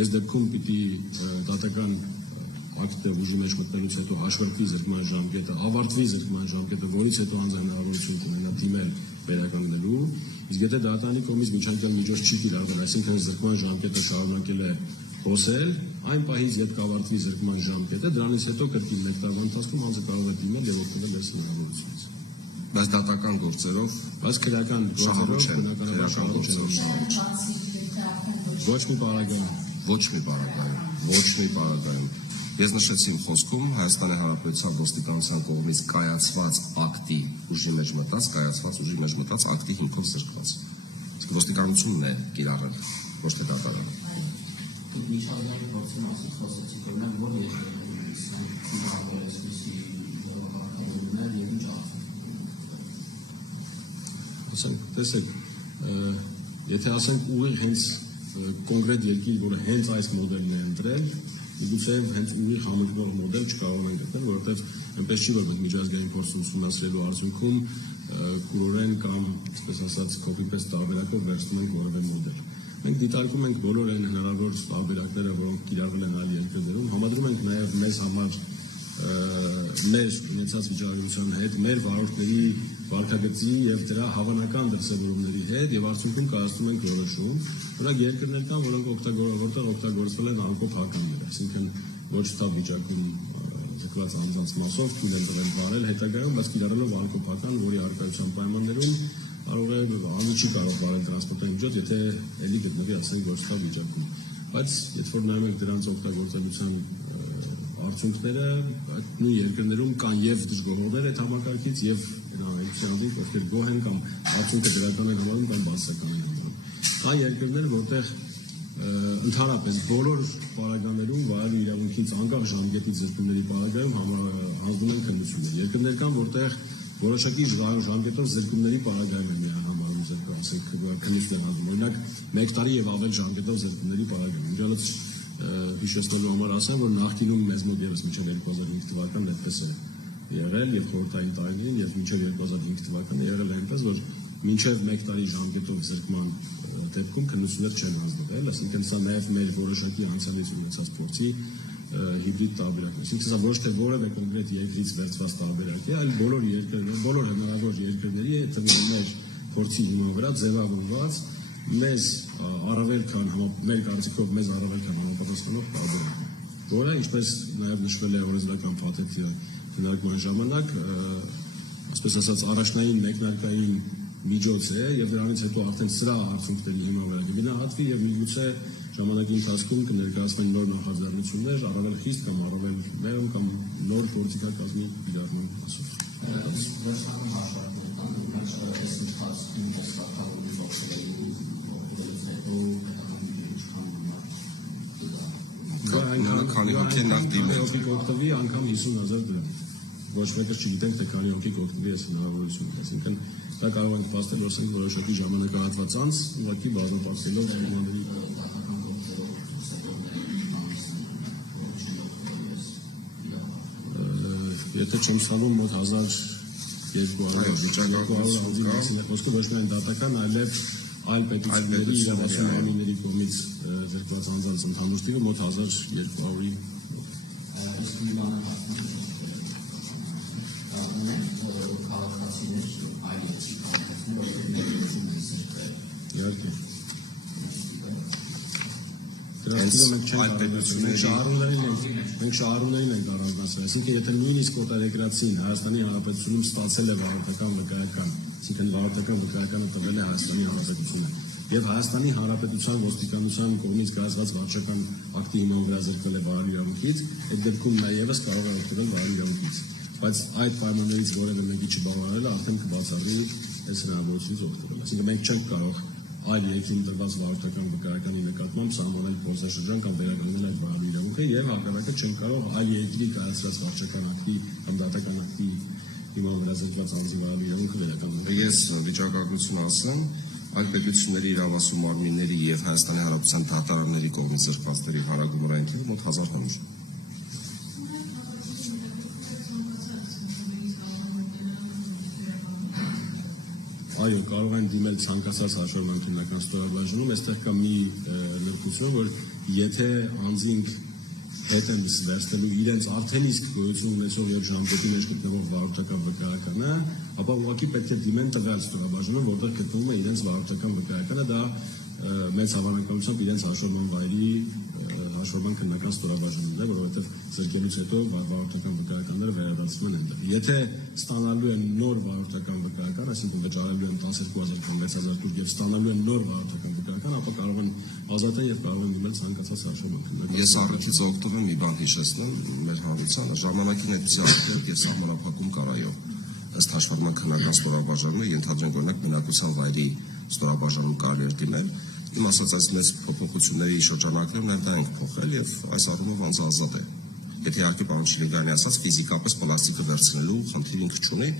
այս դեպքում պիտի դատական ակտը ուժի մեջ մտնելուց հետո հաշվարկվի զրկման ժամկետը, ավարտվի զրկման ժամկետը, որից հետո անձը հնարավորություն կունենա դիմել վերականգնելու, իսկ եթե դատարանի կողմից միջանկյալ միջոց չի կիրառվել, այսինքն զրկման ժամկետը շարունակել է խոսել, այն պահից երբ կավարտվի զրկման ժամկետը, դրանից հետո կրկին 1 տարվա ընթացքում անձը կարող է դիմել եւ օգտվել այս հնարավորությունից։ Բայց դատական գործերով, բայց քրեական գործերով ոչ մի պարագայում, ոչ մի պարագայում։ Ես նշեցի իմ խոսքում Հայաստանի Հանրապետության ոստիկանության կողմից կայացված ակտի ուժի մեջ մտած ակտի հիմքով զրկված։ Իսկ ոստիկանությունն է կիրառել, ոչ թե դատարանը։ Միջազգային գործի մասին խոսեցիք, օրինակ որ երկրներում եւ ինչ ասենք, տեսեք, եթե ասենք ուղիղ հենց կոնկրետ երկիր, որը հենց այս մոդելն է ընտրել, գուցե հենց ուղիղ համընկնող մոդել չկարողանան գտնել, որովհետև այնպես չի, որ մենք միջազգային փորձ ուսումնասիրելու արդյունքում կուրորեն կամ, այսպես ասած, copy-paste տարբերակով վերցնում ենք որևէ մոդել։ Մենք դիտարկում ենք բոլոր այն հնարավոր տարբերակները, որոնք կիրառվել են այլ երկրներում, համադրում ենք նաև մեզ համար մեր ունեցած վիճակագրության հետ, մեր վարորդների վարքագծի եւ դրա հավանական դրսևորումների հետ եւ արդյունքում կայացնում ենք որոշում, որոնք երկրներ կան, որոնք օգտագործվել են անկոփականներ, այսինքն ոչ թափ վիճակում զրկված անձանց մասով թույլ են տվել վարել հետագայում, բայց կիրառելով անկոփական, որի առկայության պայմաններում կարող է անձը չի կարող վարել տրանսպորտային միջոց, եթե էլի գտնվի ասենք ոչ թափ վիճակում, բայց եթե որ նայում եք դրանց օգտագործելիության արդյունքները այդ նույն երկրներում կան եւ դժգոհողներ այդ համակարգից եւ այնքանից ովքեր գոհ են կամ արդյունքը դրական են համարում կամ բացասական են համարում։ Կա երկրներ, որտեղ ընդհանրապես բոլոր պարագաներում վարելու իրավունքից անկախ ժամկետի զրկումների պարագայում հանձնում են քննություններ։ Երկրներ կան, որտեղ որոշակի ժամկետով զրկումների պարագայում են միայն համարում ասենք քննություններ հանձնում։ Օրինակ 1 տարի եւ ավել ժամկետով զրկումների պարագայում։ Ջալած հիշեցնելու համար ասեմ, որ նախկինում մեզ մոտ եւս մինչև 2005 թվականն այդպես է եղել եւ խորհրդային տարիներին եւ մինչև 2005 թվականը եղել այնպես, որ մինչև 1 տարի ժամկետով զրկման դեպքում քննություններ չեն հանձնվել, այսինքն սա նաեւ մեր որոշակի անցյալից ունեցած փորձի հիբրիդ տարբերակն է։ Այսինքն սա ոչ թե որևէ կոնկրետ երկրից վերցված տարբերակ է, այլ բոլոր երկրների, բոլոր հնարավոր երկրների թվերի մեր փորձի հիման վրա ձևավորված մեզ առավել քան մեր կարծիքով մեզ առավել քան համապատասխանող տարբերակ, որը ինչպես նաև նշվել է օրենսդրական փաթեթի քննարկման ժամանակ, ասես ասած առաջնային մեկնարկային միջոց է եւ դրանից հետո արդեն սրա արդյունքների հիման վրա կգնահատվի եւ միգուցե ժամանակի ընթացքում կներկայացվեն նոր նախաձեռնություններ, առավել խիստ կամ առավել մեղմ կամ նոր պոլիտիկակազմի կիրառման մասով։ Քանի հոգի նախ դիմել։ Հոգի կօգտվի անգամ 50,000 դրամ։ Ոչ մեկը չգիտենք, թե քանի հոգի կօգտվի այս հնարավորությունից։ Այսինքն դա կարող ենք փաստել, որ ասենք որոշակի ժամանակահատված անց ուղղակի բազմապատկելով զրկումների եթե չեմ սխալվում մոտ 1200 վիճակագրություն մասին է խոսքը ոչ միայն դատական, այլև այլ պետությունների իրավասու մարմինների կողմից զրկված անձանց ընդհանուր թիվը մոտ 1200-ի Մենք շահառուներին ենք առանձնացրել, այսինքն եթե նույնիսկ օտարերկրացին Հայաստանի Հանրապետությունում ստացել է վարորդական վկայական, այսինքն վարորդական վկայականը տվել է Հայաստանի Հանրապետությունը եւ Հայաստանի Հանրապետության ոստիկանության կողմից կայացված վարչական ակտի հիման վրա զրկվել է վարելու իրավունքից, այդ դեպքում նա եւս կարող է օգտվել վարելու իրավունքից։ բայց այդ պայմաններից որևէ մեկի չբավարարելը արդեն կբացառի այս հնարավորությունից օգտվել։ Այսինքն մենք չենք կարող այլ երկրին տրված վարորդական վկայականի նկատմամբ սահմանել փորձաշրջան կամ վերագրավել այդ վարելու իրավունքը եւ հակառակը չենք կարող այլ երկրի կայացրած վարչական ակտի կամ դատական ակտի հիմա վերազրկված անձի վարելու իրավունքը վերականգնել։ Ես վիճակագրություն ասեմ, այլ պետությունների իրավասու մարմինների եւ Հայաստանի Հանրապետության դատարանների կողմից զրկվածների հարագումարային թիվը մոտ 1000 տոն է։ Այո, կարող են դիմել ցանկացած հաշվառման քննական ստորաբաժանում, այստեղ կա մի նրբություն, որ եթե անձինք հետ են վերցնելու իրենց արդեն իսկ գոյություն ունեցող եւ ժամկետի մեջ գտնվող վարորդական վկայականը, ապա ուղղակի պետք է դիմեն տվյալ ստորաբաժանում, որտեղ գտնվում է իրենց վարորդական վկայականը, դա մեծ հավանականությամբ իրենց հաշվառման վայրի հաշվառման քննական ստորաբաժանումն է, որովհետև զրկելուց հետո վարորդական վկայականները վերադարձվում են այնտեղ։ Եթե ստանալու են նոր վարորդական վկայական, այսինքն վճարելու են 12000 կամ 6000 տուր եւ ստանալու են նոր վարորդական վկայական, ապա կարող են ազատել եւ կարող են դիմել ցանկացած հաշվառման քննական։ Ես առիթից օգտվում մի բան հիշեցնեմ մեր հանրությանը, ժամանակին այդպիսի ակտիվ եւ սահմանափակում կարայով ըստ հաշվառման քննական ստորաբաժանումը ենթադրենք օրինակ բնակության վայրի ստորաբաժանում կարելի է դիմել։ Իմ ասած այս մեծ փոփոխությունների շրջանակներում նաև դա ենք փոխել եւ այս առումով անձը ազատ է։ Եթե իհարկե պարոն Շիլեգյանի ասած ֆիզիկապես պլաստիկը վերցնելու խնդիր ինքը չունի,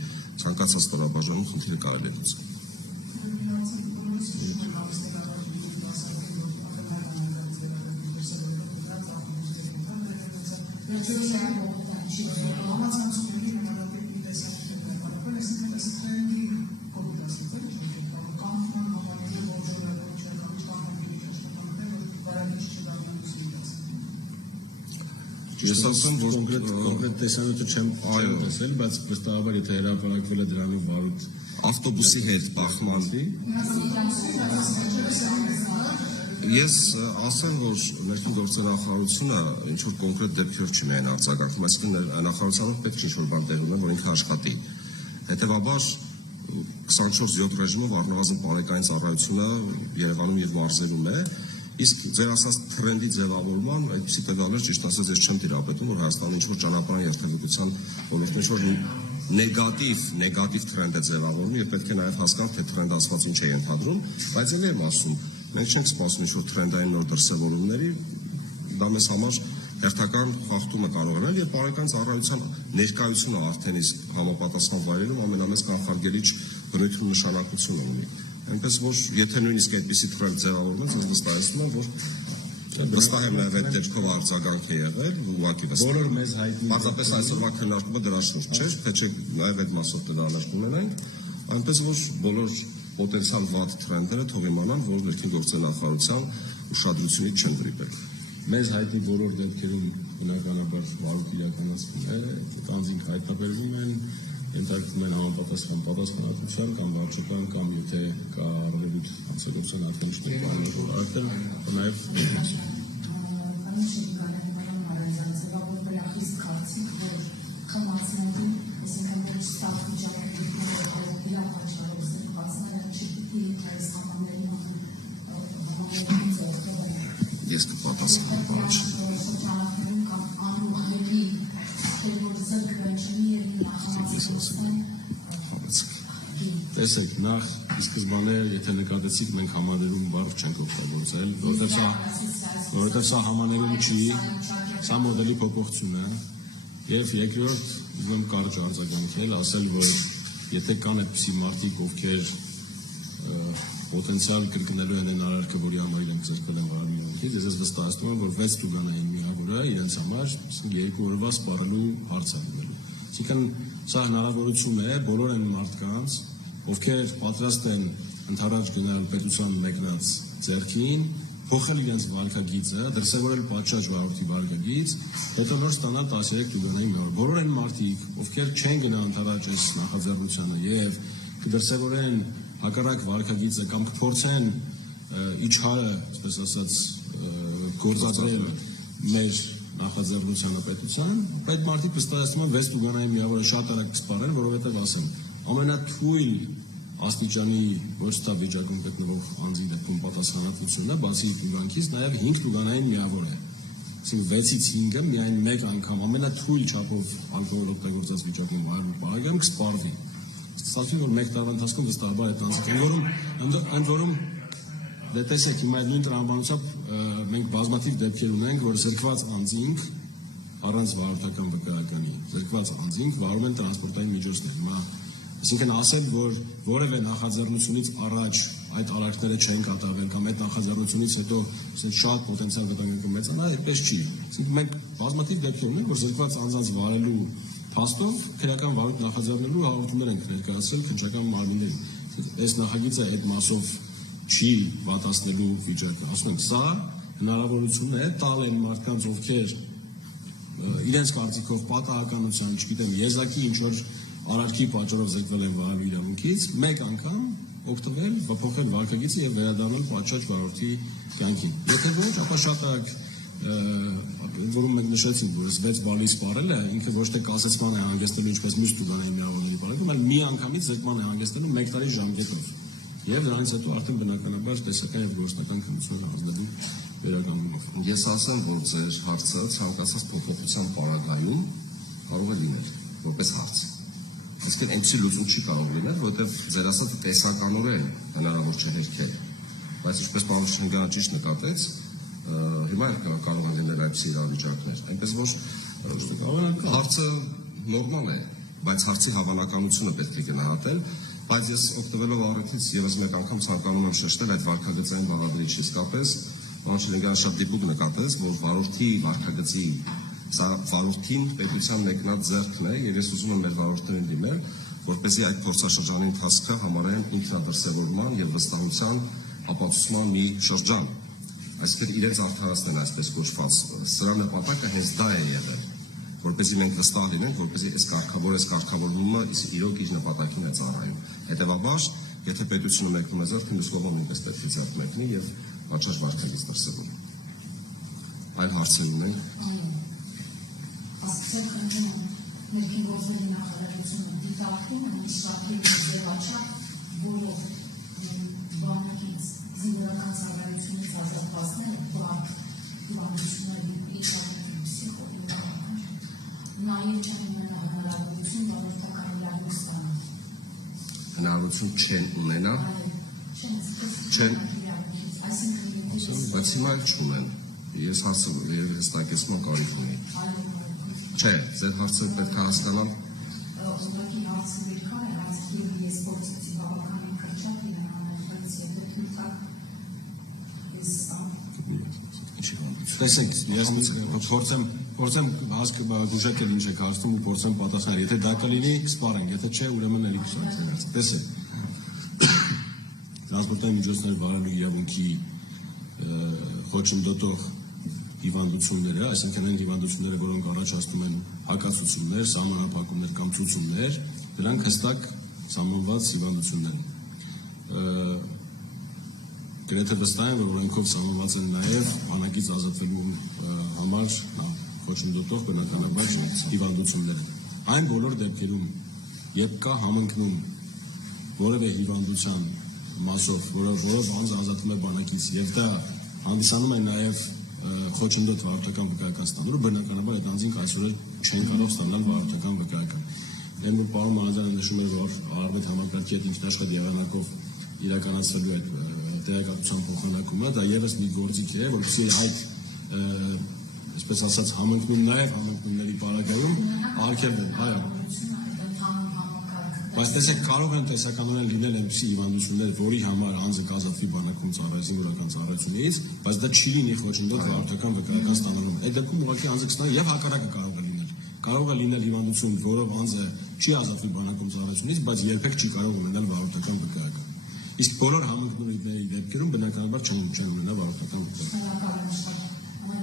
ցանկացած ստորաբաժանում խնդիրը կարելի է լուծել։ Ես ասեմ, որ կոնկրետ տեսանյութը չեմ տեսել, բայց վստահաբար եթե հրապարակվել է դրանով վարույթ ավտոբուսի հետ բախման։ Ես ասեմ, որ ներքին գործնախարարությունը ինչ որ կոնկրետ դեպքեր չունեն արձագանքում, այսինքն նախարարությունով պետք է ինչ որ բան տեղի ունենա, որ ինքը աշխատի։ Հետևաբար 24/7 ռեժիմով առնվազն բարեկային ծառայությունը Երևանում եւ մարզերում է, իսկ ձեր ասած թրենդի ձևավորման այդպիսի տվյալներ ճիշտ ասած ես չեմ տիրապետում, որ Հայաստանում ինչ որ ճանապարհային երթևեկության ոլորտում ինչ որ նեգատիվ թրենդ է ձևավորվում եւ պետք է նաեւ հասկանալ թե թրենդը ասված ինչ է ենթադրում, բայց ել եմ ասում, մենք չենք սպասում ինչ որ թրենդային նոր դրսևորումների, դա մեզ համար հերթական խախտում է կարող լինել եւ բարեկային ծառայության ներկայությունը արդեն իսկ համապատասխան վայրերում ամենամեծ կանխարգելիչ բնույթ ու նշանակություն ունի։ Այնպես որ եթե նույնիսկ այդպիսի թրենդ ձևավորվում է, ես վստահեցնում եմ, որ վստահ եմ նաև այդ դեպքով արձագանք է եղել, ուղղակի վստահ։ բոլոր մեզ հայտնի Պարզապես այսօրվա քննարկումը դրա շուրջ չէ, թե չէ նաև այդ մասով կդառնանք ունենանք, այնպես որ բոլոր պոտենցիալ վատ թրենդները թող իմանան, որ ներքին գործերի նախարարության ուշադրությունից չեն վրիպել։ Մեզ հայտնի բոլոր դեպքերում բնականաբար վարույթ իրականացվում է, անձինք հայտնաբերվում են, ենթարկվում են համապատասխան պատասխանատվության կամ վարչական կամ եթե կա առավելույթ հանցագործության արդեն շտապաններ որ արդեն նաև Ես կպատասխանեմ բանից։ Տեսեք, նախ ի սկզբանե, եթե նկատեցիք, մենք համաներում բառ չենք օգտագործել, որովհետև սա համաներում չի, սա մոդելի փոփոխություն է, եւ երկրորդ ուզում կարճ արձագանքել, ասել, որ եթե կան այդպիսի մարդիկ, ովքեր պոտենցիալ կրկնելու են այն արարքը, որի համար իրենք զրկվել են վարելու իրավունքից, ես վստահեցնում եմ, որ 6 տուգանային միավորը իրենց համար 2 օրվա սպառելու հարց է լինելու։ Այսինքն սա հնարավորություն է բոլոր այն մարդկանց, ովքեր պատրաստ են ընդառաջ գնալ պետության մեկնած ձեռքին, փոխել իրենց վարկագիծը, դրսևորել պատշաճ վարորդի վարկագիծ, հետո նոր ստանալ 13 տուգանային միավոր։ Բոլոր այն մարդիկ, ովքեր չեն գնա ընդառաջ այս նախաձեռնությանը եւ կդրսևորեն հակառակ վարկագիծը կամ կփորձեն իջհարը, այսպես ասած, գործադրել մեր նախաձեռնությանը պետության, այդ մարդիկ վստահեցնում են 6 տուգանային միավորը շատ արագ կսպառեն, որովհետև ասեմ, ամենաթույլ աստիճանի ոչ ստա վիճակում գտնվող անձի դեպքում պատասխանատվությունը, բացի հիվանդից, նաև 5 տուգանային միավոր է։ Այսինքն 6-ից 5-ը միայն մեկ անգամ ամենաթույլ չափով ալկոհոլ օգտագործած վիճակում վարելու պարագայում կսպառվի։ Ստացվում որ մեկ տարվա ընթացքում վստահաբար այդ անձինք ընդ որում դե տեսեք հիմա այդ նույն տրամաբանությամբ մենք բազմաթիվ դեպքեր ունենք, որ զրկված անձինք առանց վարորդական վկայականի զրկված անձինք վարում են տրանսպորտային միջոցներ։ Հիմա այսինքն ասել, որ որևէ նախաձեռնությունից առաջ այդ արարքները չեն կատարվել կամ այդ նախաձեռնությունից հետո շատ պոտենցիալ վտանգ կմեծանա, այդպես չի։ Այսինքն մենք բազմաթիվ դեպքեր ունենք, որ զրկված անձանց վարելու փաստով քրեական վարույթ նախաձեռնելու հաղորդումներ են ներկայացրել քննչական մարմիններին։ Այս նախագիծը այդ մասով չի վատացնելու վիճակը։ Ասում եմ, սա հնարավորություն է տալ այն մարդկանց, ովքեր իրենց կարծիքով պատահականության, չգիտեմ, եզակի ինչ որ արարքի պատճառով զրկվել են վարելու իրավունքից, մեկ անգամ օգտվել, փոխել վարքագիծը եւ վերադառնալ պատշաճ վարորդի կյանքին։ Եթե ոչ, ապա շատ արագ որում մենք նշեցինք, որ 6 բալի սպառելը ինքը ոչ թե կասեցման է հանգեցնելու ինչպես մյուս տուգանային միավորների բարակում, այլ մի անգամից զրկման է հանգեցնելու 1 տարի ժամկետով։ Եվ դրանից հետո արդեն բնականաբար տեսական եւ գործնական քննություններ անցնելու վերականգնումով։ Ես ասեմ, որ ձեր հարցը ցանկացած փոփոխության պարագայում կարող է լինել որպես հարց։ Այսինքն այնպեսի լուծում չի կարող լինել, որովհետև ձեր ասած տեսականորեն հնարավոր չէ հերքել։ Բայց ինչպես պարոն Շնգյանը ճիշտ նկատեց, հիմա կարող են լինել այդպիսի իրավիճակներ։ Այնպես որ հարցը նորմալ է, բայց հարցի հավանականությունը պետք է գնահատել, բայց ես օգտվելով առիթից եւս մեկ անգամ ցանկանում եմ շեշտել այդ վարքագծային բաղադրիչը իսկապես պարոն Շնգյանը շատ դիպուկ նկատեց, որ վարորդի վարքագծի սա վարորդին պետության մեկնած ձեռքն է եւ ես ուզում եմ մեր վարորդներին դիմել, որպեսզի այդ փորձաշրջանի ընթացքը համարեն ինքնադրսևորման եւ վստահության ապացուցման մի շրջան։ Այսինքն իրենց արդարացնեն այսպես կոչված սրա նպատակը հենց դա է եղել, որպեսզի մենք վստահ լինենք, որպեսզի այս կարգավորումը իրոք իր նպատակին է ծառայում։ Հետևաբար, եթե պետությունը մեկնում է ձեռք, մյուս կողմը նույնպես պետք է ձեռք մեկնի եւ պատշաճ վարքագիծ դրսևորի։ Այլ հարցեր ունենք։ Ասացեք ընդհանուր ներքին գործերի նախարարությունը դիտարկում է շարքերի ձևաչափ բոլոր բանակից զինվորական ծառայությունից ազատվածները բանկ հիվանդությունների իջանքի պսիխոլոգիական նաև չեն ունենա հնարավորություն վարորդական իրավունք ստանալ։ Հնարավորություն չեն ունենա։ Չեն։ Բայց հիմա չունեն։ Ես հարցը հստակեցման կարիք ունի։ Չէ, ձեր հարցը պետք է հասկանալ։ Ուղղակի հարցը ներկա է, հարցը եւ ես փորձեցի բավականին քրճակ իրանանալից եթե թույլ տա ես Տեսեք, ես փորձեմ գուժակել ինչ եք հարցնում ու փորձեմ պատասխանել։ Եթե դա կլինի, կսպառենք, եթե չէ, ուրեմն էլի կսպառենք։ Տեսեք։ Տրանսպորտային միջոցներ վարելու իրավունքի խոչընդոտող հիվանդությունները, այսինքն այն հիվանդությունները, որոնք առաջացնում են հակացություններ, սահմանափակումներ կամ ցուցումներ, դրանք հստակ սահմանված հիվանդություններ են։ Գրեթե վստահ եմ, որ օրենքով սահմանված են նաև բանակից ազատվելու համար խոչընդոտող բնականաբար հիվանդությունները։ Այն բոլոր դեպքերում, երբ կա համընկնում որևէ հիվանդության մասով, որով անձը ազատվում է բանակից, եւ դա հանդիսանում է նաև խոչընդոտ վարորդական վկայական ստանալու, բնականաբար այդ անձինք այսօր չեն կարող ստանալ վարորդական վկայական։ Այն որ պարոն Մանազյանը նշում էր, որ Արարվետ համակարգի հետ ինքնաշխատ եղանակով իրականացվելու այդ տեղեկատվության փոխանակումը, դա եւս մի գործիք է, որպեսզի այդ այսպես ասած համընկնումների պարագայում արգելվեն, այո։ Բայց տեսեք, կարող են տեսականորեն լինել այնպիսի հիվանդություններ, որի համար անձը կազատվի բանակում զինվորական ծառայությունից, բայց դա չի լինի խոչընդոտ վարորդական վկայական ստանալու։ Այդ դեպքում ուղղակի անձը կստանա եւ հակառակը կարող է լինել։ Կարող է լինել հիվանդություն, որով անձը չի ազատվի բանակում ծառայությունից, բայց երբեք չի կարող ունենալ վարորդական վկայական։ Իսկ բոլոր համընկնումների դեպքերում բնականաբար չեն ունենա վարորդական վկայական։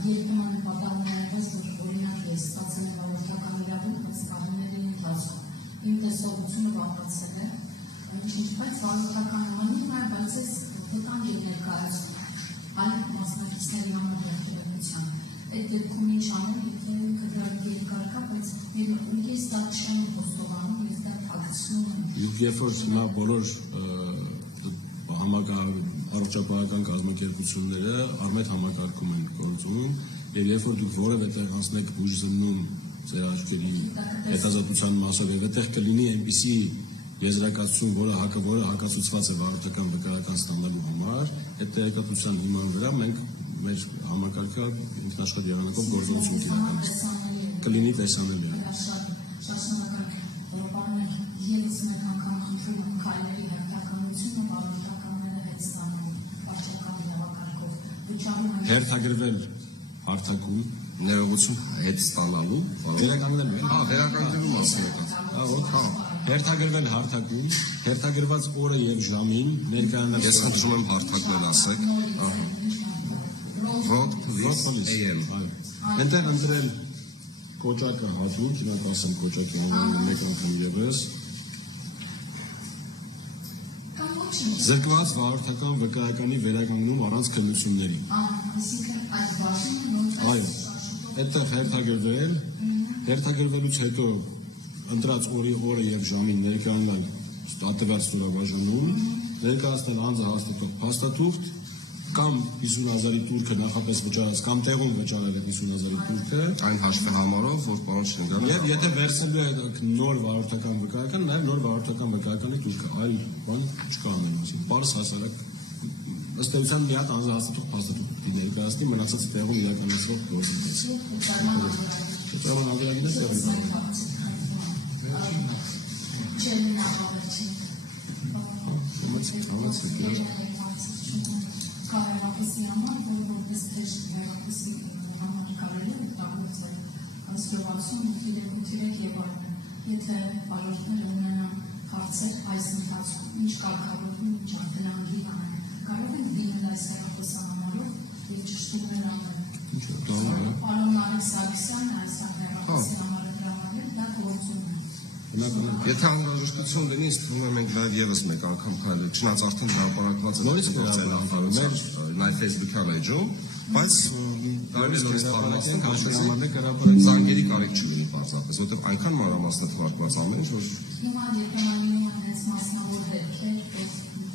Երբեմն պատահում է այնպես, որ օրինակ ես ստացել եմ վարորդական իրավունք, բայց տարիների ընթացքում իմ տեսողությունը վատացել է, ինչպես վարորդական անունն է, բայց ես վտանգ եմ ներկայացնում այլ մասնակիցների համար դեպքերության։ Այդ դեպքում ինչ անել, եթե կդրակ երկար կա, բայց ես դա չեմ խոստովանում, ես դա փակցնում եմ։ Երբ որ հիմա բոլոր առողջապահական կազմակերպությունները առմետ համակարգում են գործում եւ երբ որ դուք որևէ տեղ անցնեք բուժ զննում ձեր աչքերի հետազոտության մասով եւ այդտեղ կլինի այնպիսի եզրակացություն, որը հակացուցված է վարորդական վկայական ստանալու համար, այդ տեղեկատվության հիման վրա մենք մեր համակարգը ինքնաշխատ եղանակով գործողություն կիրականացնենք։ Կլինի տեսանելի։ Շատ շնորհակալ եմ, պարոն, ելս մեկ անգամ խնդրում եմ քայլերի հերթականությունը վարորդականները հետ ստանալու վարչական իրավակարգով։ Վճարում եմ Հերթագրվել հարթակում ներողություն հետ ստանալու, վերականգնելու։ վերականգնելու մասին է։ Հերթագրվել հարթակում, հերթագրված օրը եւ ժամին ներկայանալ։ Ես խնդրում եմ հարթակներ ասեք։ Road Police AM։ Այնտեղ ընտրել կոճակը հատուկ, ճնակ ասեմ կոճակի անվանը մեկ անգամ եւս։ Զրկված վարորդական վկայականի վերականգնում առանց քննությունների։ Այսինքն այդ բաժինը Այո, այդտեղ հերթագրվել, հերթագրվելուց հետո ընտրած օրը եւ ժամին ներկայանալ ստատևած ստորաբաժանում, ներկայացնել անձը հաստատող փաստաթուղթ կամ 50,000-ի տուրքը նախապես վճարած կամ տեղում վճարել այդ 50,000-ի տուրքը Այն հաշվի համարով, որ պարոն Շենգյանը եւ եթե վերցնելու է նոր վարորդական վկայական, նաեւ նոր վարորդական վկայականի տուրքը, այլ բան չկա ամեն մասին։ Պարզ հասարակ ըստ էության մի հատ անձը հաստատող փաստաթուղթ ներկայացնի մնացածի տեղում իրականացվող գործընթացը։ Ուրեմն ավելագինը տեղի Կարևակիսի համար, որ որպես թեժ վերակիսի համար կարելի է օգտագործել ստորացում, թիրեք եւ այլն։ Եթե վարորդները ունենան հարցեր այս ընթացքում, ինչ կարգավորվում, ինչ արգելանքի անեն, կարող են դիմել այս հեռախոսահամարով եւ ճշտումներ անել։ Պարոն Մարիկ Սարգսյանը այս հեռախոսահամարը գրավել, դա գործում է։ Եթե անհրաժեշտություն լինի, ինձ թվում է մենք նաև եւս մեկ անգամ քայլել, չնայած արդեն հրապարակված է Նորից մեր նաև Facebook-ալ էջում, բայց կարելի է նորից փառատոնենք զանգերի կարիք չլինի բացապես, որովհետև այնքան մանրամասն է թվարկված ամեն ինչ, որ Հիմա երբեմն լինում հենց մասնավոր դեպքեր, որ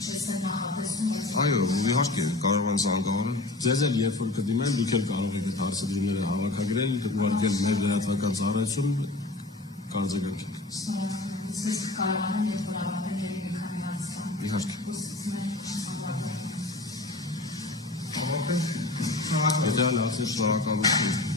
չես նախատեսում։ այո, իհարկե կարող են զանգահարել։ Ձեզ էլ երբ որ կդիմեն, դուք էլ կարող եք այդ հարցադրումները հավաքագրել, ուղարկել մեր լրատվական ծառայություն կարձագանքենք։ Իսկ կարողանում եք հրավիրել երեք մի քանի հարցեր։ Իհարկե։ Ավարտենք։ Շնորհակալ եմ։ Դա լավ է, Շնորհակալություն։